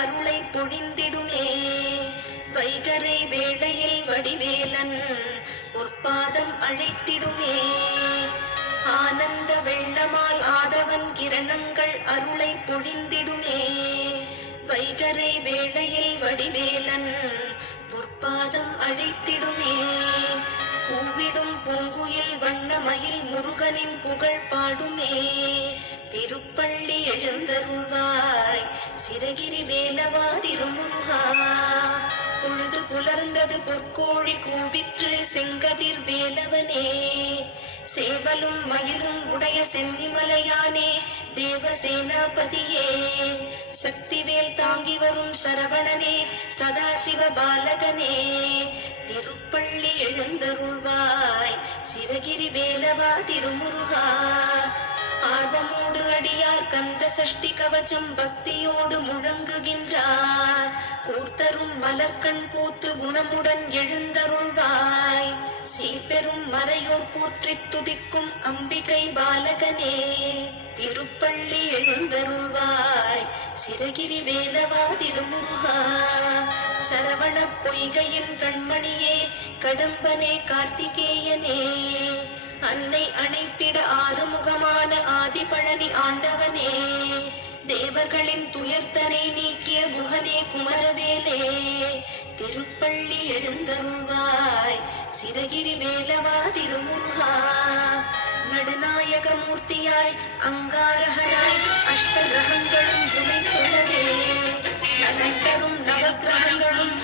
அருளை பொழிந்திடுமே. வைகரை வேளையில் வடிவேலன் பொற்பாதம் அழைத்திடுமே. ஆனந்த வெள்ளமாய் ஆதவன் கிரணங்கள் அருளை பொழிந்திடுமே. வைகரை வேளையில் வடிவேலன் பொற்பாதம் அழைத்திடுமே. கூவிடும் பூங்குயில் வண்ணமயில் முருகனின் புகழ் பாடுமே. திருப்பள்ளி எழுந்தருள்வாய் சிரகிரி வேலவா திருமுருகா. பொழுது புலர்ந்தது பொற்கோழி கூவிற்று செங்கதிர் வேலவனே. சேவலும் மயிலும் உடைய சென்னிமலையானே தேவசேனாபதியே. சக்திவேல் தாங்கி வரும் சரவணனே சதாசிவ பாலகனே. திருப்பள்ளி எழுந்தருள்வாய் சிரகிரி வேலவா திருமுருகா. ஆர்வமோடு அடியார் கந்த சஷ்டி கவச்சம் பக்தியோடு முழங்குகின்றார். கூர்த்தரும் மலர்கண் பூத்து குணமுடன் எழுந்தருள்வாய். சீப்பெரும் மறையோர் போற்றித் துதிக்கும் அம்பிகை பாலகனே. திருப்பள்ளி எழுந்தருள்வாய் சிரகிரி வேலவா திருமுருகா. சரவண பொய்கையின் கண்மணியே கடம்பனே கார்த்திகேயனே. அன்னை அணைத்திட ஆறுமுகமான ஆதிபழனி ஆண்டவனே. தேவர்களின் துயர்த்தனை நீக்கிய குஹனே குமரவேலே. திருப்பள்ளி எழுந்தருள்வாய் சிரகிரி வேலவா திருமுருகா. நடுநாயக மூர்த்தியாய் அங்காரகனாய் அஷ்ட கிரகங்களும் துணை தொழவே. நலன் தரும் நவகிரகங்களும்